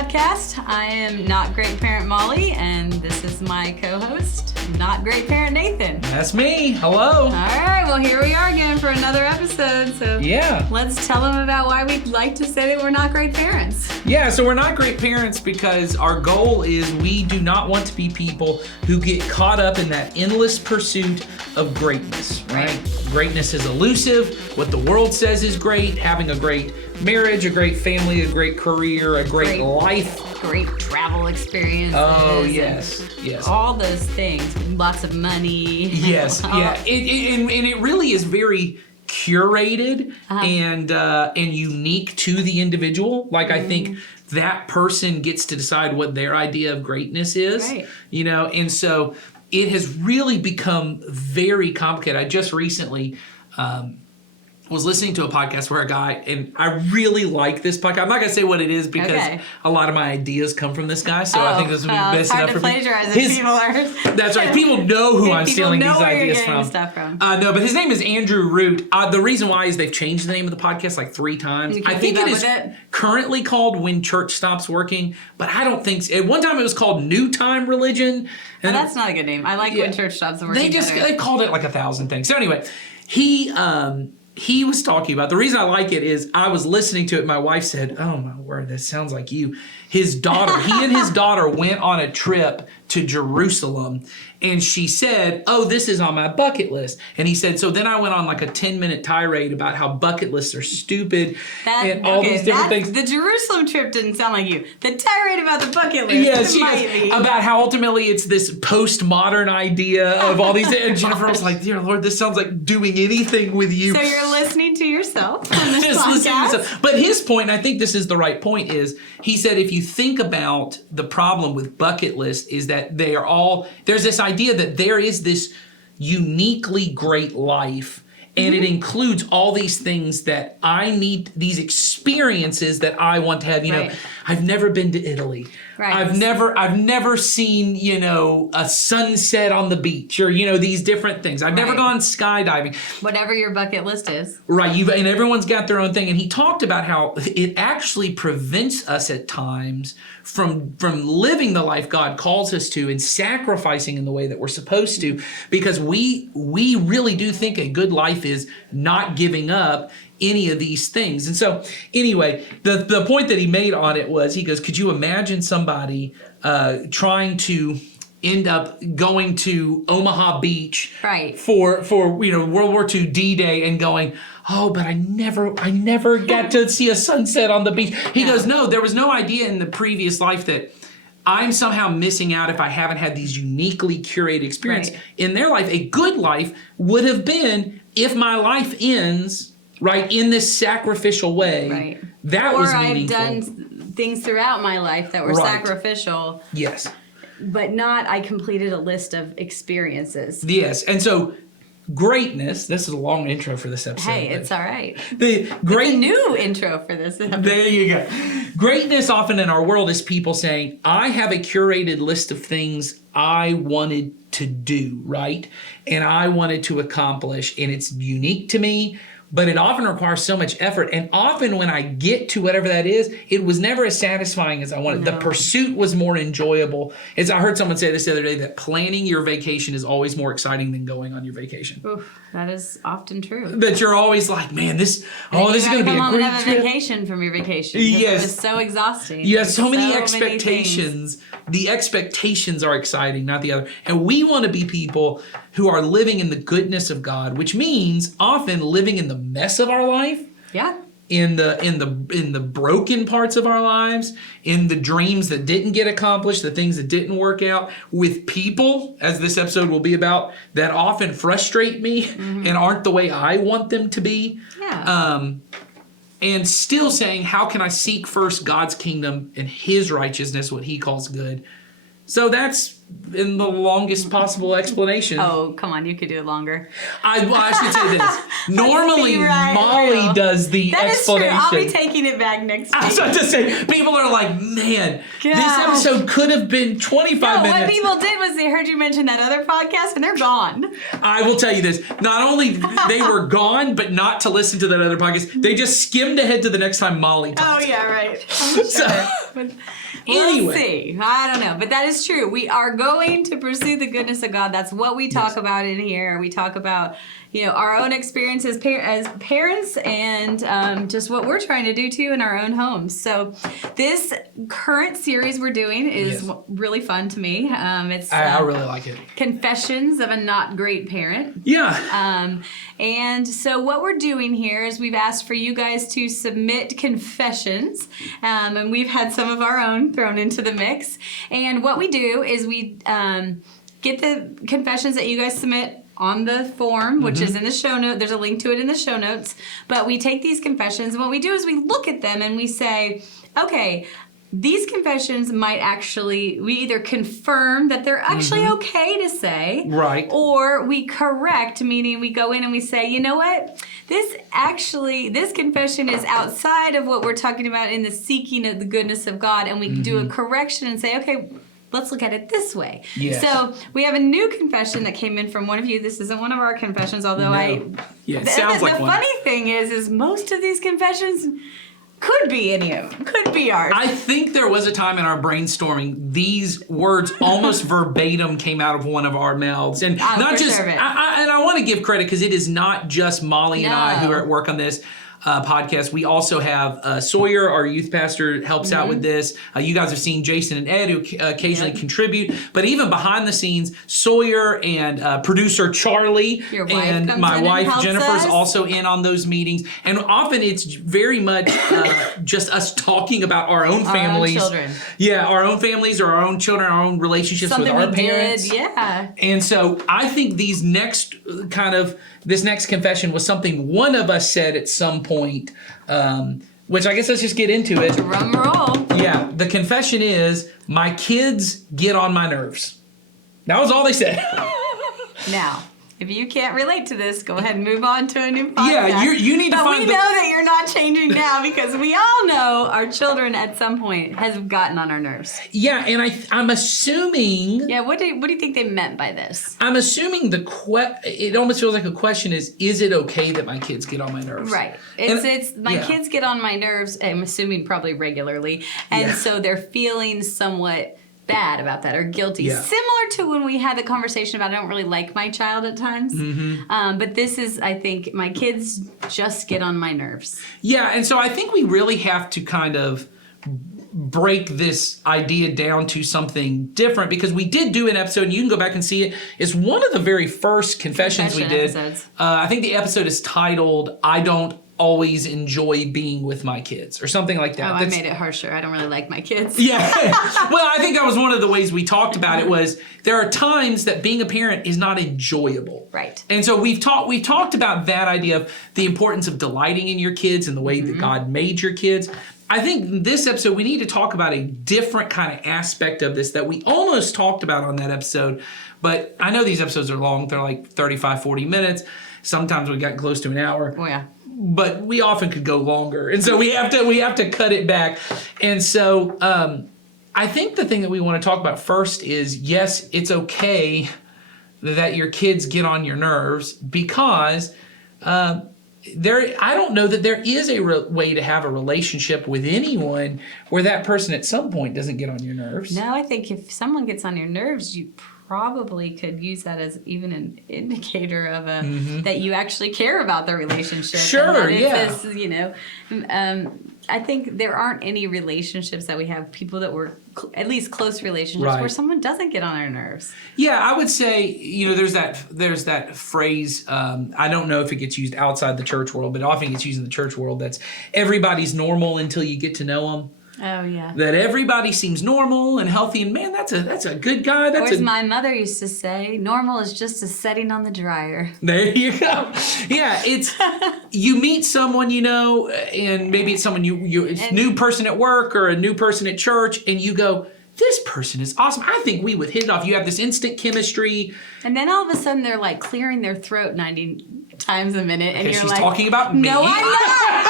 podcast. I am Not Great Parent Molly, and this is my co-host, Not Great Parent Nathan. That's me. Hello. All right, well, here we are again for another episode. So Yeah. let's tell them about why we'd like to say that we're not great parents. Yeah, so we're not great parents because our goal is we do not want to be people who get caught up in that endless pursuit of greatness, right? Greatness is elusive. What the world says is great. Having a great marriage, a great family, a great career, a great life. Great travel experiences. Oh, yes. Yes. All those things. Lots of money. Yes, yeah. And it really is very curated and unique to the individual. Like, I think that person gets to decide what their idea of greatness is, Right. you know, and so it has really become very complicated. I just recently was listening to a podcast where a guy, and I really like this podcast. I'm not going to say what it is because a lot of my ideas come from this guy, so I think this would be best enough for me. It's hard to plagiarize if people are... That's right. People know who I'm stealing these ideas from. Stuff from. No, but his name is Andrew Root. The reason why is they've changed the name of the podcast like 3 times. I think it is currently called When Church Stops Working, but I don't think so. At one time it was called New Time Religion. And that's not a good name. I like When Church Stops Working. They called it like 1,000 things. So anyway, he was talking about, the reason I like it is I was listening to it. My wife said, "Oh my word, that sounds like you." His daughter, he and his daughter went on a trip to Jerusalem, and she said, "Oh, this is on my bucket list." And he said, so then I went on like a 10-minute tirade about how bucket lists are stupid and all these different things. The Jerusalem trip didn't sound like you. The tirade about the bucket list might be. About how ultimately it's this postmodern idea of all these. And Jennifer was like, "Dear Lord, this sounds like doing anything with you." So you're listening to yourself on this Just listening to podcast? yourself. But his point, and I think this is the right point, is he said if you think about the problem with bucket lists is that they are all, there's this idea that there is this uniquely great life, and it includes all these things that I need, these experiences that I want to have. You know, I've never been to Italy. Right. I've never seen, you know, a sunset on the beach, or, you know, these different things. I've never gone skydiving. Whatever your bucket list is. Right, and everyone's got their own thing. And he talked about how it actually prevents us at times from living the life God calls us to and sacrificing in the way that we're supposed to, because we really do think a good life is not giving up any of these things. And so anyway, the point that he made on it was, he goes, could you imagine somebody trying to end up going to Omaha Beach for you know, World War II D-Day and going, "Oh, but I never got to see a sunset on the beach." He goes, "No, there was no idea in the previous life that I'm somehow missing out if I haven't had these uniquely curated experiences in their life. A good life would have been if my life ends in this sacrificial way. That was meaningful. Or I've done things throughout my life that were sacrificial. Yes. But not I completed a list of experiences. Yes. And so greatness, this is a long intro for this episode. Hey, it's all right. It's a new intro for this episode. There you go. Greatness often in our world is people saying, I have a curated list of things I wanted to do, right? And I wanted to accomplish, and it's unique to me. But it often requires so much effort. And often when I get to whatever that is, it was never as satisfying as I wanted. No. The pursuit was more enjoyable. As I heard someone say this the other day, that planning your vacation is always more exciting than going on your vacation. Oof, that is often true. That you're always like, man, this is going to be a great have a vacation from your vacation. Yes. It was so exhausting. You have so many expectations. The expectations are exciting, not the other. And we want to be people who are living in the goodness of God, which means often living in the mess of our life. Yeah. In the broken parts of our lives, in the dreams that didn't get accomplished, the things that didn't work out, with people, as this episode will be about, that often frustrate me and aren't the way I want them to be. Yeah. And still saying, how can I seek first God's kingdom and His righteousness, what He calls good? So that's in the longest possible explanation. Oh, come on, you could do it longer. I should say this. Normally, right, Molly real. does the That is explanation. true. I'll be taking it back next I was week. about to say, people are like, man, this Gosh. episode could have been 25 No, minutes. what people did was they heard you mention that other podcast and they're gone. I will tell you this. Not only they were gone, but not to listen to that other podcast. They just skimmed ahead to the next time Molly talked. Oh, yeah, right. I'm So- sure. But Anyway. we'll see. I don't know. But that is true. We are going to pursue the goodness of God. That's what we talk about in here. We talk about, our own experiences as parents and just what we're trying to do too in our own homes. So this current series we're doing is Yes. really fun to me. It's I really like it. Confessions of a Not Great Parent. Yeah. And so what we're doing here is we've asked for you guys to submit confessions, and we've had some of our own thrown into the mix. And what we do is we get the confessions that you guys submit on the form, which is in the show note. There's a link to it in the show notes. But we take these confessions, and what we do is we look at them and we say, okay, these confessions might actually, we either confirm that they're actually okay to say, Right. or we correct, meaning we go in and we say, you know what, this confession is outside of what we're talking about in the seeking of the goodness of God, and we do a correction and say, okay, let's look at it this way. Yes. So we have a new confession that came in from one of you. This isn't one of our confessions, although Yeah, it sounds like the one. funny thing is most of these confessions could be any of them, could be ours. I think there was a time in our brainstorming, these words almost verbatim came out of one of our mouths. And not just, sure of it. and I want to give credit because it is not just Molly and I who are at work on this podcast. We also have Sawyer, our youth pastor, helps out with this. You guys have seen Jason and Ed who occasionally contribute. But even behind the scenes, Sawyer and producer Charlie Your wife and comes my in and wife helps Jennifer's us. also in on those meetings. And often it's very much just us talking about our own families. children. Yeah, our own families or our own children, our own relationships Something with our we parents. did, yeah. And so I think this next confession was something one of us said at some point, which I guess let's just get into it. Drum roll. Yeah, the confession is, my kids get on my nerves. That was all they said. Now, if you can't relate to this, go ahead and move on to a new podcast. Yeah, you need to but find we the- know that you're not changing now because we all know our children at some point has gotten on our nerves. Yeah, and I'm assuming... Yeah, what do you think they meant by this? I'm assuming it almost feels like a question is it okay that my kids get on my nerves? Right. And- It's my yeah. kids get on my nerves, I'm assuming probably regularly, and Yeah. so they're feeling somewhat bad about that or guilty. Yeah. Similar to when we had the conversation about I don't really like my child at times. But this is, I think, my kids just get on my nerves. Yeah, and so I think we really have to kind of break this idea down to something different because we did do an episode, and you can go back and see it. It's one of the very first confessions we did. Episodes. I think the episode is titled, I Don't Always Enjoy Being With My Kids, or something like that. Oh, I That's- made it harsher. I don't really like my kids. Yeah. Well, I think that was one of the ways we talked about it was there are times that being a parent is not enjoyable. Right. And so we've talked about that idea of the importance of delighting in your kids and the way that God made your kids. I think in this episode we need to talk about a different kind of aspect of this that we almost talked about on that episode. But I know these episodes are long. They're like 35, 40 minutes. Sometimes we got close to an hour. Oh, yeah. But we often could go longer, and so we have to cut it back. And so I think the thing that we want to talk about first is, yes, it's okay that your kids get on your nerves because I don't know that there is a way to have a relationship with anyone where that person at some point doesn't get on your nerves. No, I think if someone gets on your nerves, you probably could use that as even an indicator of that you actually care about the relationship. Sure, and that yeah. This, I think there aren't any relationships that we have, people that were at least close relationships, Right. where someone doesn't get on our nerves. Yeah, I would say, there's that phrase, I don't know if it gets used outside the church world, but often gets used in the church world, that's everybody's normal until you get to know them. Oh, yeah. That everybody seems normal and healthy, and man, that's a good guy. Or as my mother used to say, normal is just a setting on the dryer. There you go. Yeah, it's you meet someone and maybe it's someone it's a new person at work or a new person at church, and you go, this person is awesome. I think we would hit it off. You have this instant chemistry. And then all of a sudden they're like clearing their throat 90 times a minute, and Okay, you're she's like, talking about me. No, I'm not.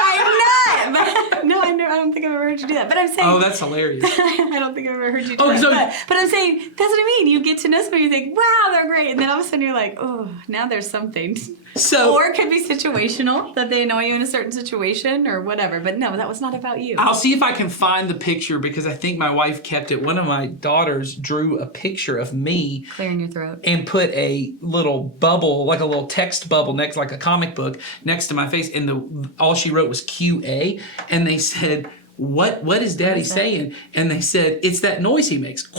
I'm not. But, no, I don't think I've ever heard you do that. But I'm saying. Oh, that's hilarious. I don't think I've ever heard you do Oh, that. so- But I'm saying that's what I mean. You get to know somebody, you think, wow, they're great, and then all of a sudden you're like, oh, now there's something. So, Or it could be situational, that they annoy you in a certain situation or whatever. But no, that was not about you. I'll see if I can find the picture because I think my wife kept it. One of my daughters drew a picture of me Clearing your throat. and put a little bubble, like a little text bubble next, like a comic book, next to my face. And all she wrote was QA. And they said, what is Daddy saying? And they said, it's that noise he makes.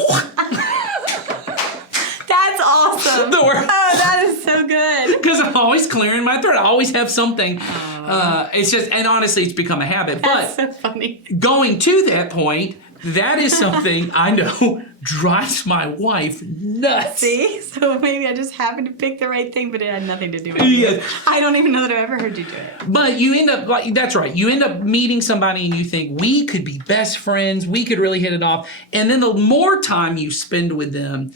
That's awesome. The word. Oh, that is so good. Because I'm always clearing my throat. I always have something. It's just, and honestly, it's become a habit. That's But so funny. going to that point, that is something I know drives my wife nuts. See? So maybe I just happened to pick the right thing, but it had nothing to do with you. Yes. I don't even know that I've ever heard you do it. But you end up, like, that's right. You end up meeting somebody and you think, we could be best friends. We could really hit it off. And then the more time you spend with them,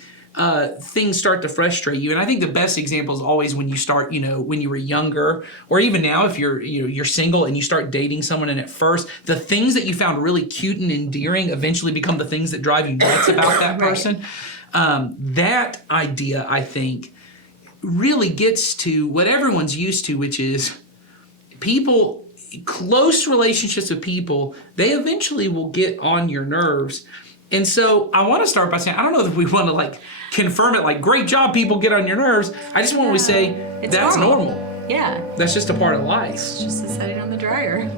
things start to frustrate you. And I think the best example is always when you start, when you were younger, or even now if you're single and you start dating someone, and at first the things that you found really cute and endearing eventually become the things that drive you nuts about that Right. person. That idea, I think, really gets to what everyone's used to, which is people, close relationships with people, they eventually will get on your nerves. And so I want to start by saying, I don't know if we want to confirm it, great job, people get on your nerves. I just want to say It's that's normal. Yeah. That's just a part of life. It's just a setting on the dryer.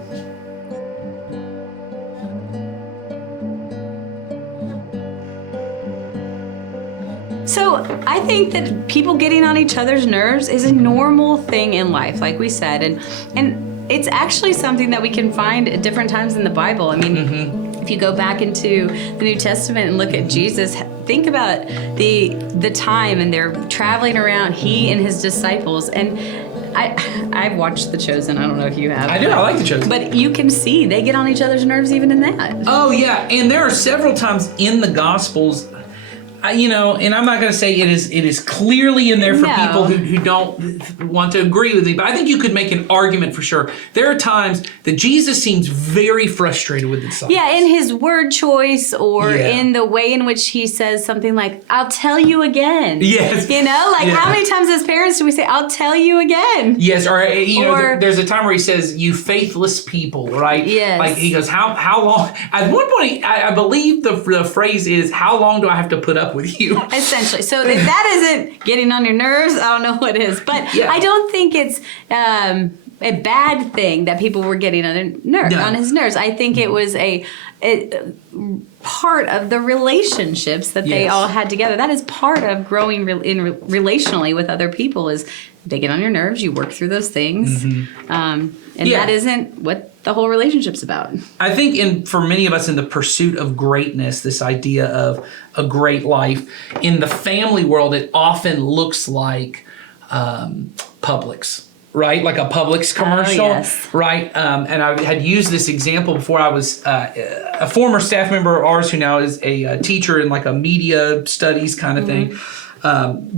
So I think that people getting on each other's nerves is a normal thing in life, like we said, and it's actually something that we can find at different times in the Bible. I mean, if you go back into the New Testament and look at Jesus, think about the time, and they're traveling around, he and his disciples, and I've watched The Chosen. I don't know if you have. I do. I like The Chosen. But you can see they get on each other's nerves even in that. Oh, yeah. And there are several times in the Gospels, and I'm not going to say it is clearly in there for No. people who don't want to agree with me, but I think you could make an argument for sure. There are times that Jesus seems very frustrated with the disciples. Yeah, in his word choice, or Yeah. in the way in which he says something like, I'll tell you again. Yes. How Yeah. many times as parents do we say, I'll tell you again? Yes, or Or- there's a time where he says, "You faithless people," right? Yes. Like he goes, "How long?" At one point, I believe the phrase is, "How long do I have to put up with you?" Essentially. So if that isn't getting on your nerves, I don't know what is. But Yeah. I don't think it's a bad thing that people were getting on his nerves. I think it was a part of the relationships that they Yes. all had together. That is part of growing relationally with other people. Is they get on your nerves, you work through those things, and Yeah. that isn't what the whole relationship's about. I think for many of us in the pursuit of greatness, this idea of a great life, in the family world, it often looks like Publix, right? Like a Publix commercial, yes. right? And I had used this example before. I was a former staff member of ours who now is a teacher in a media studies kind of thing.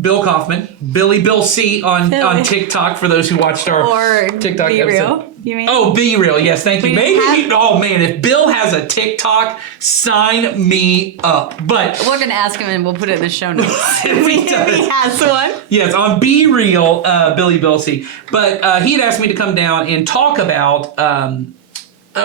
Bill Kaufman, Bill C on TikTok for those who watched our Or TikTok Be episode. Real, you mean? Oh, Be Real. Yes, thank you. We Maybe. have- Oh man, if Bill has a TikTok, sign me up. But We're going to ask him and we'll put it in the show notes. If he if does. he has one. yes, on Be Real, Bill C. But he had asked me to come down and talk about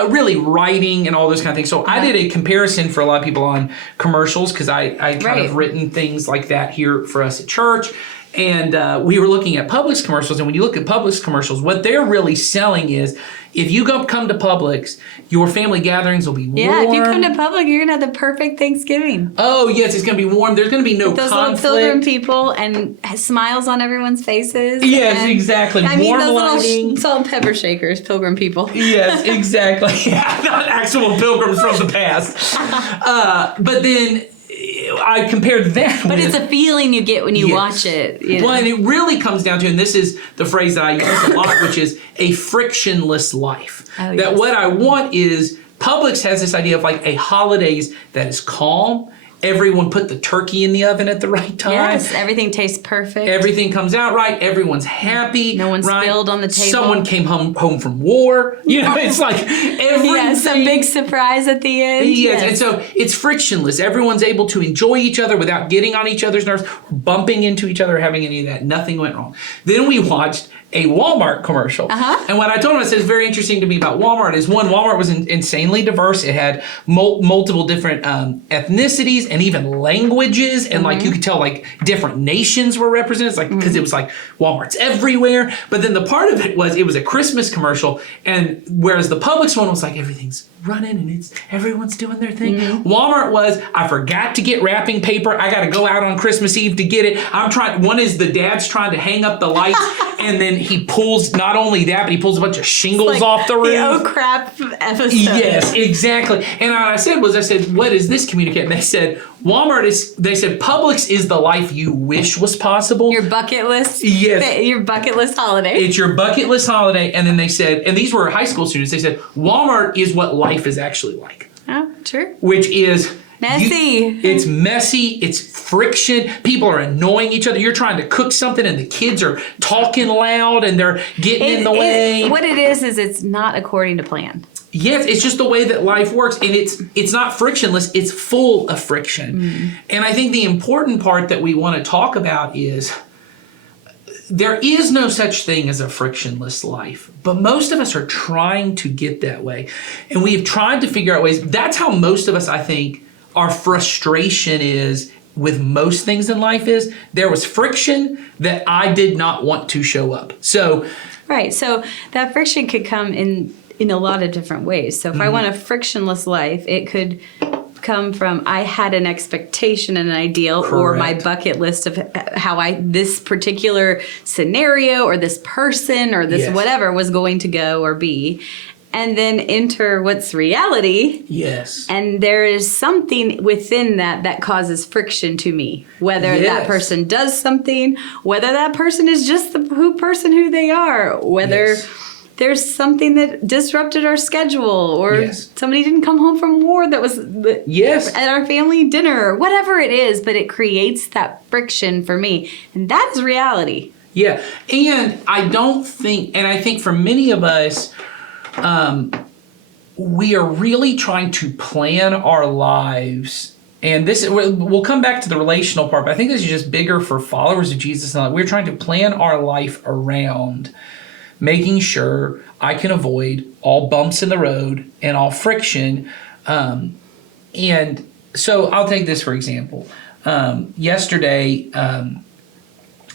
really writing and all those kind of things. So I did a comparison for a lot of people on commercials because I kind Right. of written things like that here for us at church. And we were looking at Publix commercials. And when you look at Publix commercials, what they're really selling is if you come to Publix, your family gatherings will be warm. Yeah, if you come to public, you're going to have the perfect Thanksgiving. Oh, yes, it's going to be warm. There's going to be no Those conflict. little pilgrim people and smiles on everyone's faces. Yes, and, exactly. I mean, Warm those lighting. little salt and pepper shakers, pilgrim people. Yes, exactly. Yeah, not actual pilgrims from the past. But then I compared that But with... it's a feeling you get when you Yes. watch it. You know? Well, and it really comes down to, and this is the phrase that I use a lot, which is a frictionless life. Oh, that yes. what I want is, Publix has this idea of a holidays that is calm Everyone put the turkey in the oven at the right time. Yes, everything tastes perfect. Everything comes out right. Everyone's happy. No one right? spilled on the table. Someone came home from war. You know, it's like everything. Yes, a big surprise at the end. Yes, and so it's frictionless. Everyone's able to enjoy each other without getting on each other's nerves, bumping into each other, having any of that. Nothing went wrong. Then we watched a Walmart commercial. And what I told him, I said, is very interesting to me about Walmart is one, Walmart was insanely diverse. It had multiple different ethnicities and even languages. And like you could tell like different nations were represented. It's like, because it was like Walmart's everywhere. But then the part of it was a Christmas commercial. And whereas the Publix one was like, everything's running and everyone's doing their thing. Walmart was, I forgot to get wrapping paper. I got to go out on Christmas Eve to get it. One is the dad's trying to hang up the lights and then he pulls not only that, but he pulls a bunch of shingles off the roof. The oh crap episode. Yes, exactly. And what I said, what does this communicate? And they said, Publix is the life you wish was possible. Your bucket list. Yes. Your bucket list holiday. It's your bucket list holiday. And then they said, and these were high school students, they said, Walmart is what life is actually like. Oh, true. Which is messy. It's messy. It's friction. People are annoying each other. You're trying to cook something and the kids are talking loud and they're getting in the way. What it is it's not according to plan. Yes, it's just the way that life works. And it's not frictionless. It's full of friction. And I think the important part that we want to talk about is there is no such thing as a frictionless life, but most of us are trying to get that way. And we've tried to figure out ways. That's how most of us, I think, our frustration is with most things in life is there was friction that I did not want to show up. So, right. So that friction could come in a lot of different ways. So if I want a frictionless life, it could come from I had an expectation and an ideal or my bucket list of how this particular scenario or this person or this whatever was going to go or be. And then enter what's reality. Yes. And there is something within that causes friction to me. Whether that person does something, whether that person is just the person who they are, whether there's something that disrupted our schedule or somebody didn't come home from war that was at our family dinner, whatever it is, but it creates that friction for me. And that is reality. Yeah. And I think for many of us, we are really trying to plan our lives. And we'll come back to the relational part, but I think this is just bigger for followers of Jesus. We're trying to plan our life around making sure I can avoid all bumps in the road and all friction. And so I'll take this for example. Yesterday, I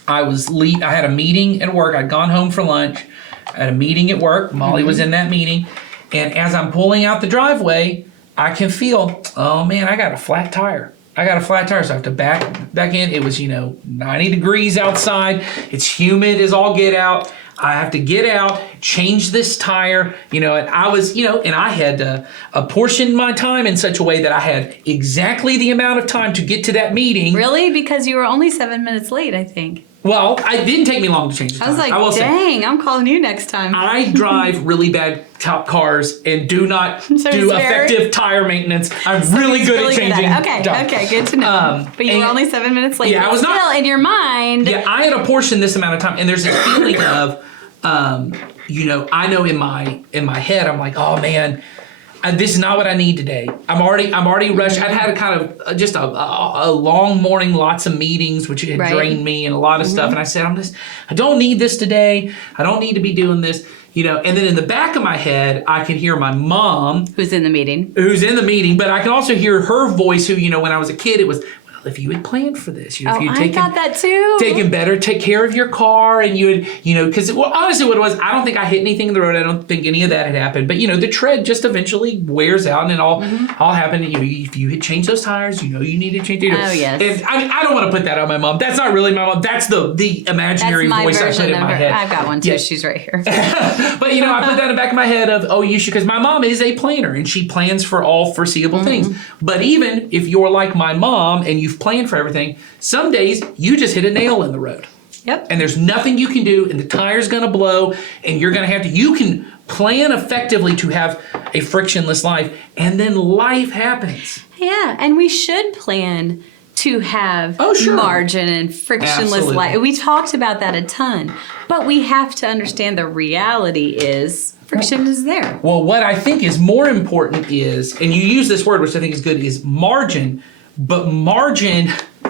had a meeting at work. I'd gone home for lunch. I had a meeting at work. Molly was in that meeting. And as I'm pulling out the driveway, I can feel, oh man, I got a flat tire. So I have to back in. It was, 90 degrees outside. It's humid as all get out. I have to get out, change this tire, and I was, and I had apportioned my time in such a way that I had exactly the amount of time to get to that meeting. Really? Because you were only 7 minutes late, I think. Well, it didn't take me long to change the tire. I was like, dang, I'm calling you next time. I drive really bad top cars and do not do effective tire maintenance. I'm really good at changing. Okay, good to know. But you were only 7 minutes late. Yeah, I was still in your mind. Yeah, I had apportioned this amount of time, and there's this feeling of, I know in my head, I'm like, oh man, this is not what I need today. I'm already rushed. I'd had a kind of just a long morning, lots of meetings, which had drained me and a lot of stuff. And I said, I don't need this today. I don't need to be doing this, And then in the back of my head, I can hear my mom, who's in the meeting, but I can also hear her voice. Who, when I was a kid, it was, if you had planned for this, if you'd got that too. Take care of your car, and you had, because honestly, what it was, I don't think I hit anything in the road. I don't think any of that had happened. But the tread just eventually wears out, and it all happened. If you had changed those tires, you need to change. Oh yes. And I don't want to put that on my mom. That's not really my mom. That's the imaginary voice I put in my head. I've got one too. Yeah. She's right here. But I put that in the back of my head of you should, because my mom is a planner and she plans for all foreseeable things. But even if you're like my mom and you've planned for everything, some days you just hit a nail in the road. Yep. And there's nothing you can do, and the tire's going to blow, and you're going to have to. You can plan effectively to have a frictionless life, and then life happens. Yeah, and we should plan to have Sure. margin and frictionless Absolutely. life. We talked about that a ton, but we have to understand the reality is friction is there. Well, what I think is more important is, and you use this word, which I think is good, is margin. But margin,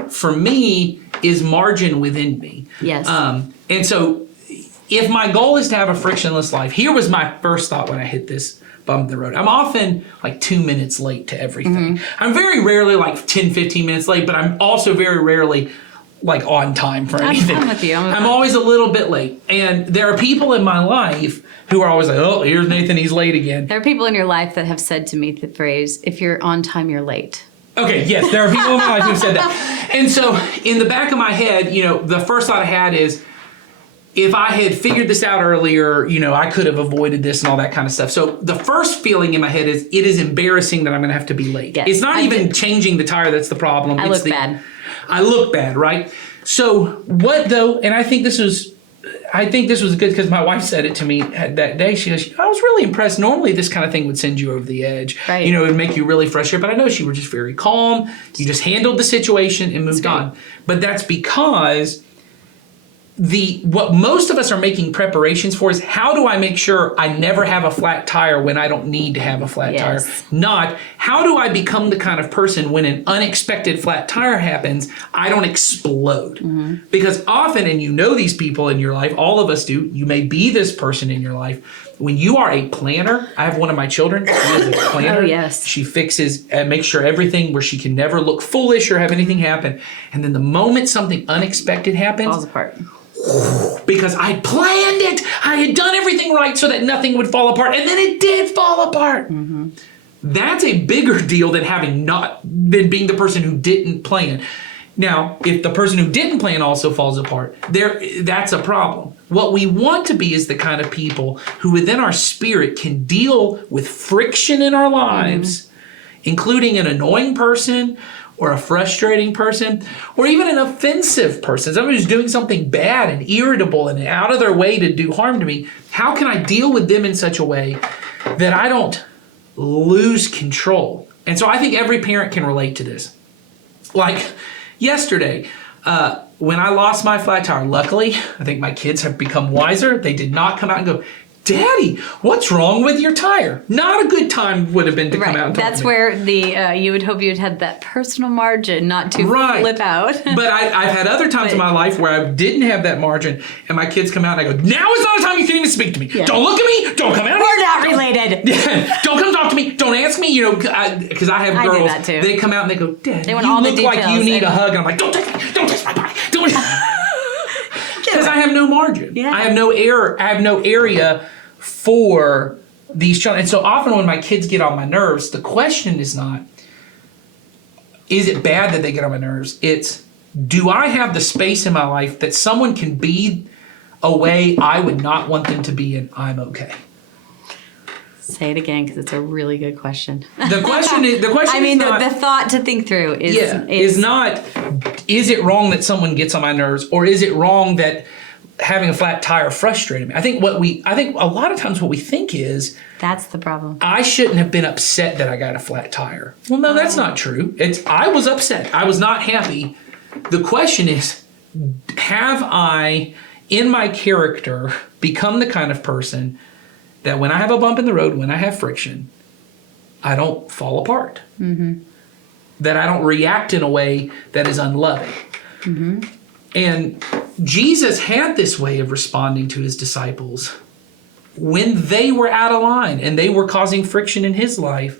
for me, is margin within me. Yes. And so, if my goal is to have a frictionless life, here was my first thought when I hit this bump in the road. I'm often like 2 minutes late to everything. I'm very rarely like 10, 15 minutes late, but I'm also very rarely like on time for anything. I'm with you. I'm always a little bit late. And there are people in my life who are always like, oh, here's Nathan, he's late again. There are people in your life that have said to me the phrase, if you're on time, you're late. Okay, yes, there are people in my life who have said that. And so in the back of my head, the first thought I had is, if I had figured this out earlier, I could have avoided this and all that kind of stuff. So the first feeling in my head is, it is embarrassing that I'm going to have to be late. Yes, it's not even changing the tire that's the problem. I look bad. I look bad, right? So what though, and I think this was good because my wife said it to me that day. She goes, I was really impressed. Normally this kind of thing would send you over the edge. Right. It would make you really frustrated. But I know you were just very calm. You just handled the situation and moved on. But that's because what most of us are making preparations for is, how do I make sure I never have a flat tire when I don't need to have a flat tire? Not, how do I become the kind of person when an unexpected flat tire happens, I don't explode? Because often, and these people in your life, all of us do, you may be this person in your life. When you are a planner, I have one of my children, she is a planner. Oh, yes. She fixes and makes sure everything where she can never look foolish or have anything happen. And then the moment something unexpected happens, Falls apart. because I planned it. I had done everything right so that nothing would fall apart, and then it did fall apart. That's a bigger deal than being the person who didn't plan. Now, if the person who didn't plan also falls apart, that's a problem. What we want to be is the kind of people who within our spirit can deal with friction in our lives, including an annoying person, or a frustrating person, or even an offensive person, somebody who's doing something bad and irritable and out of their way to do harm to me. How can I deal with them in such a way that I don't lose control? And so I think every parent can relate to this. Like yesterday, when I lost my flat tire, luckily, I think my kids have become wiser. They did not come out and go, Daddy, what's wrong with your tire? Not a good time would have been to come out and talk That's to me. where you would hope you'd had that personal margin not to flip out. But I've had other times in my life where I didn't have that margin, and my kids come out and I go, now is not a time you can even speak to me. Yeah. Don't look at me. Don't come out. We're not related. Don't come talk to me. Don't ask me. Because I have girls. do that too. They come out and they go, Dad, They want you all the look like you details need a and- hug. And I'm like, don't touch me. Don't touch my body. Don't. Because I have no margin. Yeah. I have no area for these children. And so often when my kids get on my nerves, the question is not, is it bad that they get on my nerves? It's, do I have the space in my life that someone can be a way I would not want them to be, and I'm okay? Say it again, because it's a really good question. The question is not, the thought to think through is not, is it wrong that someone gets on my nerves, or is it wrong that having a flat tire frustrated me? I think a lot of times what we think is, that's the problem. I shouldn't have been upset that I got a flat tire. Well, no, that's not true. I was upset. I was not happy. The question is, have I, in my character, become the kind of person that when I have a bump in the road, when I have friction, I don't fall apart? That I don't react in a way that is unloving. And Jesus had this way of responding to his disciples when they were out of line and they were causing friction in his life,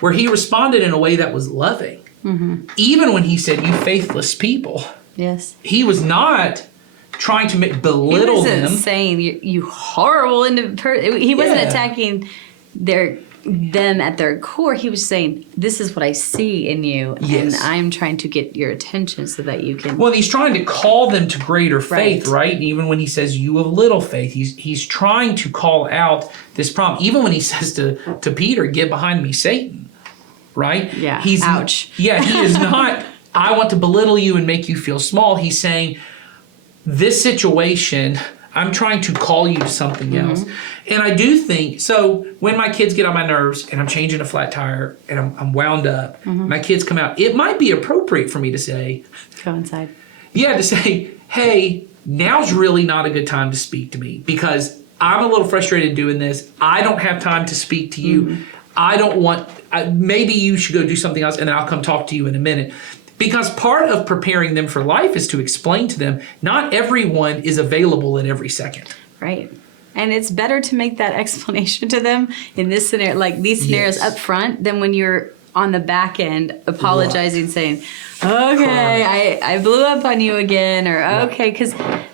where he responded in a way that was loving. Even when he said, you faithless people. Yes. He was not trying to belittle He wasn't them. saying you horrible individual. He wasn't Yeah. attacking them at their core. He was saying, this is what I see in you, Yes. and I'm trying to get your attention so that you can. Well, he's trying to call them to greater faith, Right. right? And even when he says, you of little faith, he's trying to call out this problem. Even when he says to Peter, get behind me, Satan, right? Yeah, He's, ouch. Yeah, he is not, I want to belittle you and make you feel small. He's saying, this situation, I'm trying to call you to something else. And I do think, so when my kids get on my nerves and I'm changing a flat tire and I'm wound up, my kids come out, it might be appropriate for me to say, Go inside. yeah, to say, hey, now's really not a good time to speak to me because I'm a little frustrated doing this. I don't have time to speak to you. I don't want, maybe you should go do something else and then I'll come talk to you in a minute. Because part of preparing them for life is to explain to them, not everyone is available at every second. Right. And it's better to make that explanation to them in this scenario, like these scenarios up front, than when you're on the back end apologizing, saying, okay, I blew up on you again, or okay,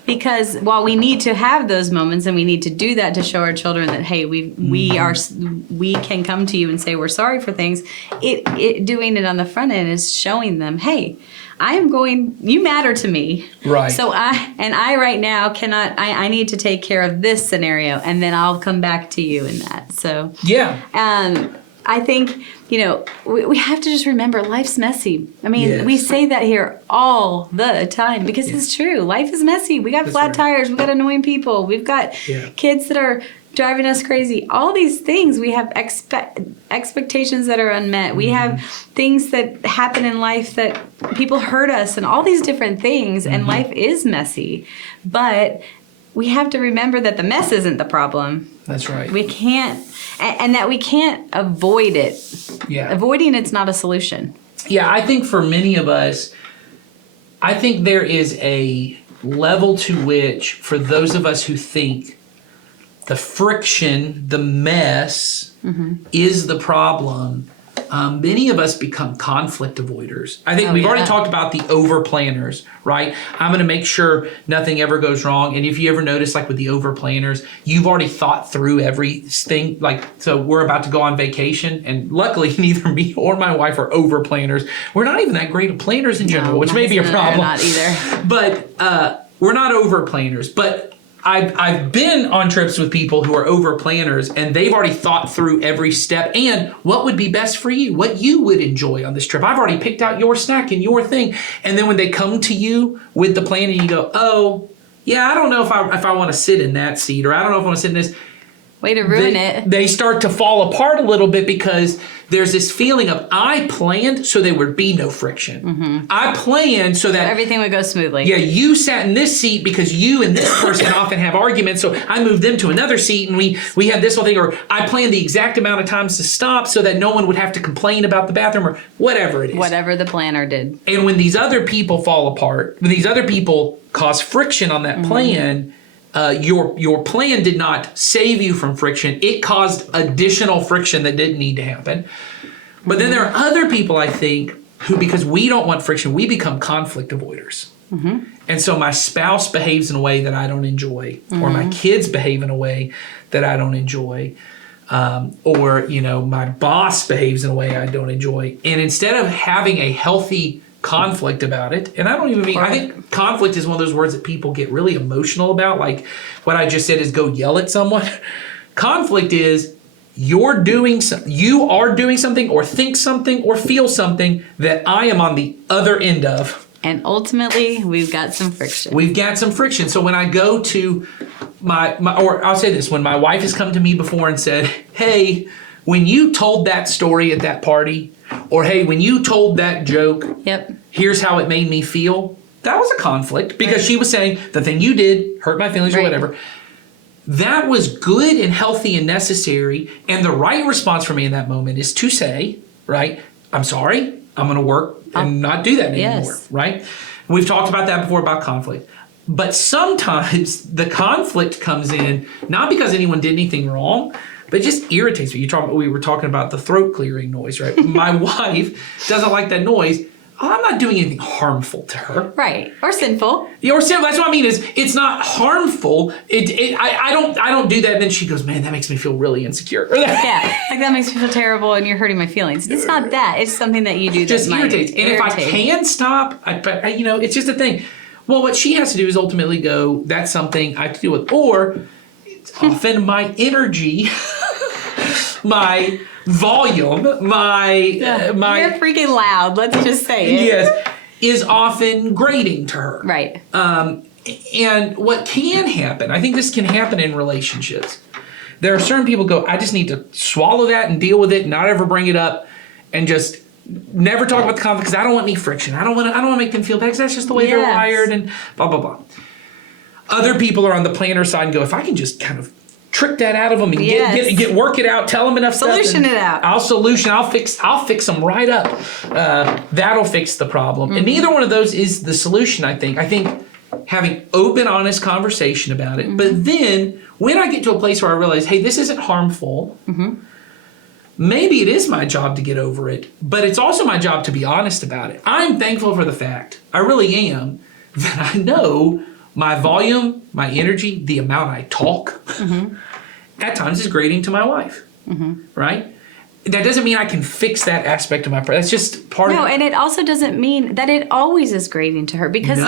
because while we need to have those moments and we need to do that to show our children that, hey, we can come to you and say we're sorry for things, it doing it on the front end is showing them, hey, you matter to me. Right. So I right now I need to take care of this scenario and then I'll come back to you in that. So Yeah. I think, we have to just remember life's messy. I mean, we say that here all the time because it's true. Life is messy. We got flat tires. We got annoying people. We've got kids that are driving us crazy. All these things, we have expectations that are unmet. We have things that happen in life that people hurt us and all these different things. And life is messy. But we have to remember that the mess isn't the problem. That's right. We can't, and that we can't avoid it. Yeah. Avoiding it's not a solution. Yeah, I think for many of us, I think there is a level to which, for those of us who think the friction, the mess is the problem, many of us become conflict avoiders. I think we've already talked about the over planners, right? I'm going to make sure nothing ever goes wrong. And if you ever notice, like with the over planners, you've already thought through everything. Like, so we're about to go on vacation, and luckily neither me or my wife are over planners. We're not even that great of planners in general, which may be a problem. Not either. But we're not over planners. But I've been on trips with people who are over planners and they've already thought through every step and what would be best for you, what you would enjoy on this trip. I've already picked out your snack and your thing. And then when they come to you with the plan and you go, oh, yeah, I don't know if I want to sit in that seat, or I don't know if I want to sit in this. Way to ruin it. They start to fall apart a little bit because there's this feeling of, I planned so there would be no friction. I planned so that everything would go smoothly. Yeah, you sat in this seat because you and this person often have arguments, so I moved them to another seat and we had this whole thing, or I planned the exact amount of times to stop so that no one would have to complain about the bathroom, or whatever it is. Whatever the planner did. And when these other people fall apart, when these other people cause friction on that plan, your plan did not save you from friction. It caused additional friction that didn't need to happen. But then there are other people, I think, who, because we don't want friction, we become conflict avoiders. And so my spouse behaves in a way that I don't enjoy, or my kids behave in a way that I don't enjoy, or my boss behaves in a way I don't enjoy. And instead of having a healthy conflict about it, and I don't even mean, I think conflict is one of those words that people get really emotional about, like what I just said is go yell at someone. Conflict is you are doing something or think something or feel something that I am on the other end of. And ultimately, we've got some friction. So when I go to or I'll say this, when my wife has come to me before and said, hey, when you told that story at that party, or hey, when you told that joke, here's how it made me feel. That was a conflict because she was saying the thing you did hurt my feelings or whatever. That was good and healthy and necessary. And the right response for me in that moment is to say, right, I'm sorry, I'm going to work and not do that anymore, right? We've talked about that before about conflict. But sometimes the conflict comes in not because anyone did anything wrong, but it just irritates me. We were talking about the throat clearing noise, right? My wife doesn't like that noise. I'm not doing anything harmful to her. Right. Or sinful. Yeah, or sinful. That's what I mean is it's not harmful. I don't do that. And then she goes, man, that makes me feel really insecure. Yeah. Like that makes me feel terrible and you're hurting my feelings. It's not that. It's something that you do just that irritates. And if I can stop, it's just a thing. Well, what she has to do is ultimately go, that's something I have to deal with. Or it's often my energy, my volume, you're freaking loud. Let's just say it. Yes, is often grating to her. Right. And what can happen, I think this can happen in relationships. There are certain people go, I just need to swallow that and deal with it, not ever bring it up, and just never talk about the conflict because I don't want any friction. I don't want to make them feel bad because that's just the way they're wired and blah, blah, blah. Other people are on the planner side and go, if I can just kind of trick that out of them and work it out, tell them enough solution stuff. It out. I'll fix them right up. That'll fix the problem. And neither one of those is the solution, I think. I think having open, honest conversation about it. But then when I get to a place where I realize, hey, this isn't harmful, maybe it is my job to get over it, but it's also my job to be honest about it. I'm thankful for the fact, I really am, that I know my volume, my energy, the amount I talk, at times is grating to my wife, right? That doesn't mean I can fix that aspect of my prayer. That's just part of it. No, and it also doesn't mean that it always is grating to her because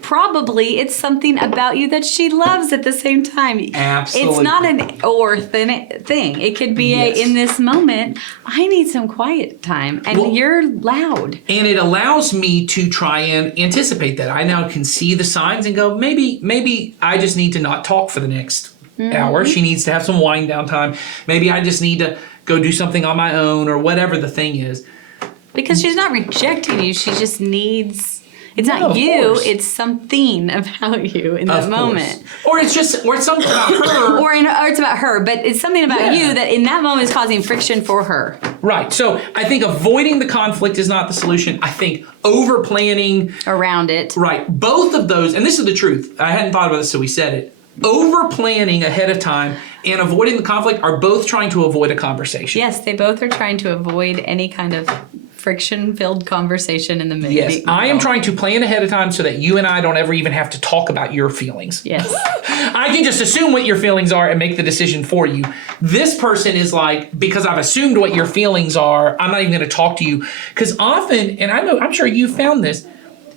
probably it's something about you that she loves at the same time. Absolutely. It's not an or thing. It could be in this moment, I need some quiet time and you're loud. And it allows me to try and anticipate that. I now can see the signs and go, maybe I just need to not talk for the next hour. She needs to have some wind down time. Maybe I just need to go do something on my own or whatever the thing is. Because she's not rejecting you. She just needs... It's not you, it's something about you in that moment. Or it's something about her. or it's about her, but it's something about you that in that moment is causing friction for her. Right. So I think avoiding the conflict is not the solution. I think over planning around it. Right. Both of those, and this is the truth. I hadn't thought about this, so we said it. Over planning ahead of time and avoiding the conflict are both trying to avoid a conversation. Yes, they both are trying to avoid any kind of friction-filled conversation in the middle. Yes, I am trying to plan ahead of time so that you and I don't ever even have to talk about your feelings. Yes. I can just assume what your feelings are and make the decision for you. This person is like, because I've assumed what your feelings are, I'm not even going to talk to you. Because often, and I'm sure you found this,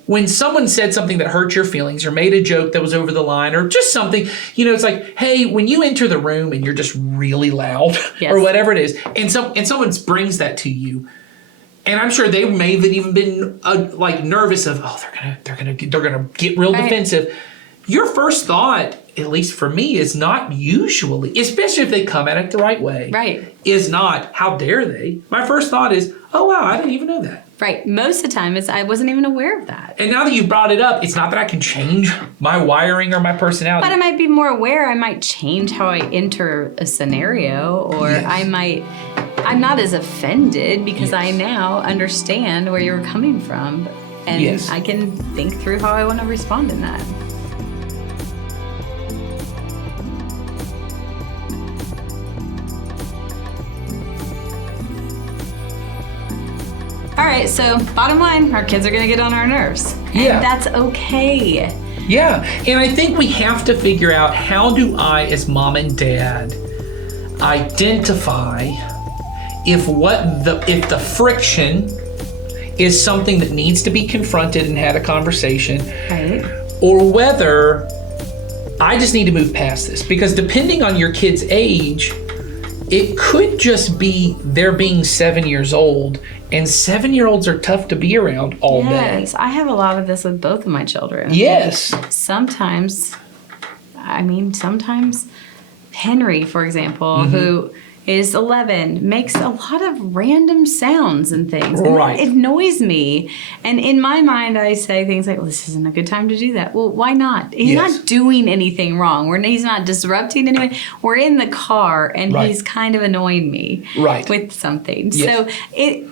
when someone said something that hurt your feelings or made a joke that was over the line or just something, it's like, hey, when you enter the room and you're just really loud or whatever it is, and someone brings that to you, and I'm sure they may have even been like nervous of, they're gonna get real defensive. Your first thought, at least for me, is not usually, especially if they come at it the right way. Right. Is not, how dare they? My first thought is, oh wow, I didn't even know that. Right. Most of the time, I wasn't even aware of that. And now that you've brought it up, it's not that I can change my wiring or my personality. But I might be more aware. I might change how I enter a scenario, or I'm not as offended because I now understand where you're coming from. And I can think through how I want to respond in that. All right, so bottom line, our kids are going to get on our nerves. And that's okay. Yeah, and I think we have to figure out, how do I, as mom and dad, identify if the friction is something that needs to be confronted and had a conversation, right, or whether I just need to move past this. Because depending on your kid's age, it could just be they're being 7 years old, and 7-year-olds are tough to be around all day. Yes, I have a lot of this with both of my children. Yes. Sometimes Henry, for example, who is 11, makes a lot of random sounds and things. Right. And it annoys me. And in my mind, I say things like, well, this isn't a good time to do that. Well, why not? He's not doing anything wrong. He's not disrupting anyone. We're in the car, and he's kind of annoying me with something. Yes. So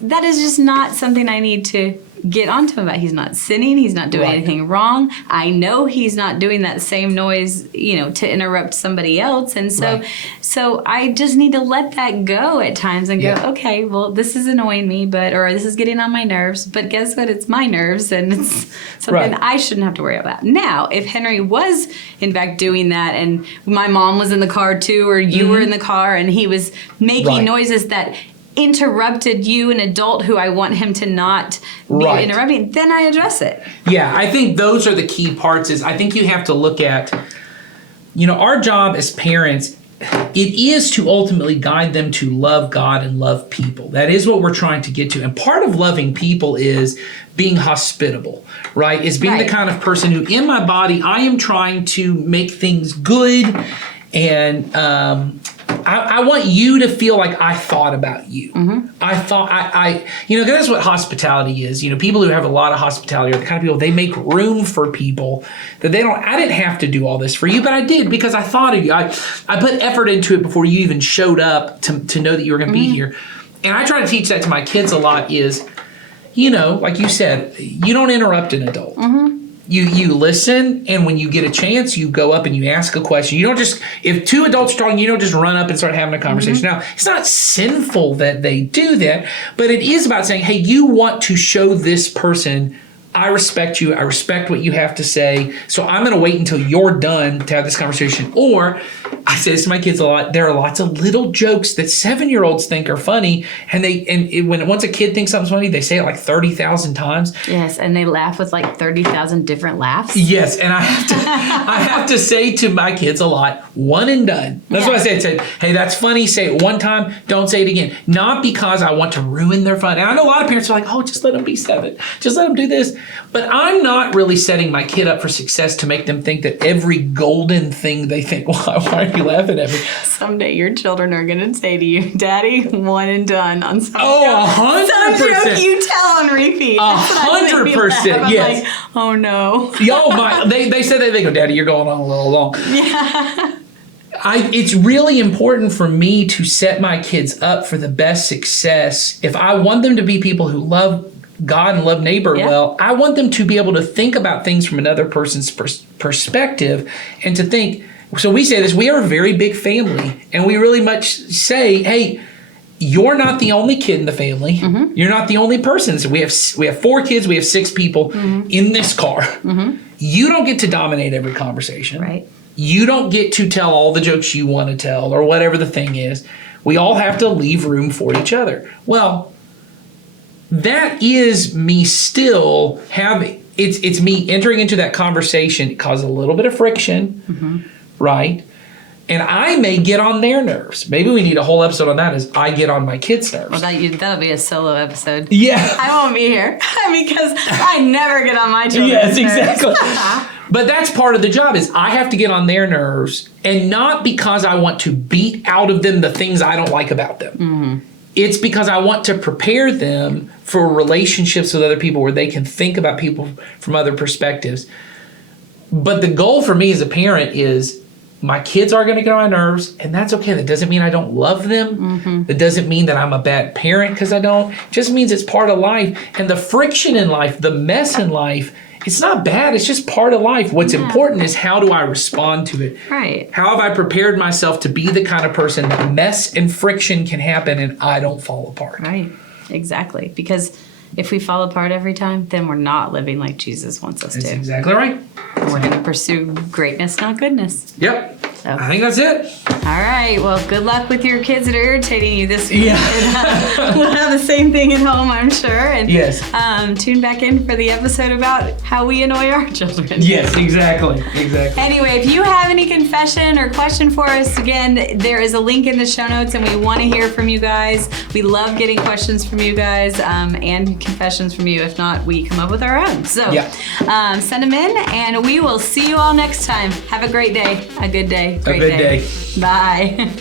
that is just not something I need to get onto him about. He's not sinning. He's not doing anything wrong. I know he's not doing that same noise, to interrupt somebody else. And so I just need to let that go at times and go, okay, well, this is annoying me, or this is getting on my nerves, but guess what? It's my nerves, and it's something I shouldn't have to worry about. Now, if Henry was in fact doing that, and my mom was in the car too, or you were in the car, and he was making noises that interrupted you, an adult who I want him to not be interrupting, then I address it. Yeah, I think those are the key parts. I think you have to look at, our job as parents it is to ultimately guide them to love God and love people. That is what we're trying to get to. And part of loving people is being hospitable, right? Is being the kind of person who, in my body, I am trying to make things good. And I want you to feel like I thought about you. I thought, that's what hospitality is. People who have a lot of hospitality are the kind of people, they make room for people that I didn't have to do all this for you, but I did because I thought of you. I put effort into it before you even showed up to know that you were going to be here. And I try to teach that to my kids a lot is, like you said, you don't interrupt an adult. You listen, and when you get a chance, you go up and you ask a question. You don't just, if two adults are talking, you don't just run up and start having a conversation. Now, it's not sinful that they do that, but it is about saying, hey, you want to show this person, I respect you. I respect what you have to say. So I'm going to wait until you're done to have this conversation. Or I say this to my kids a lot. There are lots of little jokes that 7-year-olds think are funny. And once a kid thinks something's funny, they say it like 30,000 times. Yes. And they laugh with like 30,000 different laughs. Yes. And I have to say to my kids a lot, one and done. That's what I say. I say, hey, that's funny. Say it one time. Don't say it again. Not because I want to ruin their fun. And I know a lot of parents are like, oh, just let them be 7. Just let them do this. But I'm not really setting my kid up for success to make them think that every golden thing they think, why are you laughing at me? Someday your children are going to say to you, Daddy, one and done on some Oh, 100%. Some joke you tell on repeat. 100%, yes. Like, oh, no. They said that. They go, Daddy, you're going on a little long. Yeah. It's really important for me to set my kids up for the best success. If I want them to be people who love God and love neighbor well, I want them to be able to think about things from another person's perspective and to think. So we say this, we are a very big family, and we really much say, hey, you're not the only kid in the family. You're not the only person. So we have 4 kids, we have 6 people in this car. You don't get to dominate every conversation. Right. You don't get to tell all the jokes you want to tell or whatever the thing is. We all have to leave room for each other. Well, that is me still having, it's me entering into that conversation. It causes a little bit of friction, right? And I may get on their nerves. Maybe we need a whole episode on that is I get on my kids' nerves. Well, that'll be a solo episode. Yeah. I won't be here because I never get on my children's Yes, nerves. exactly. But that's part of the job is I have to get on their nerves, and not because I want to beat out of them the things I don't like about them. It's because I want to prepare them for relationships with other people where they can think about people from other perspectives. But the goal for me as a parent is my kids are going to get on my nerves, and that's okay. That doesn't mean I don't love them. That doesn't mean that I'm a bad parent because I don't. It just means it's part of life. And the friction in life, the mess in life, it's not bad. It's just part of life. What's important is how do I respond to it? Right. How have I prepared myself to be the kind of person that mess and friction can happen and I don't fall apart? Right. Exactly. Because if we fall apart every time, then we're not living like Jesus wants us That's to. exactly right. We're going to pursue greatness, not goodness. Yep. So. I think that's it. All right. Well, good luck with your kids that are irritating you this week. Yeah. We'll have the same thing at home, I'm sure. And Yes. Tune back in for the episode about how we annoy our children. Yes, exactly. Exactly. Anyway, if you have any confession or question for us, again, there is a link in the show notes, and we want to hear from you guys. We love getting questions from you guys and confessions from you. If not, we come up with our own. So send them in, and we will see you all next time. Have a great day. A good day. Great good day. Bye.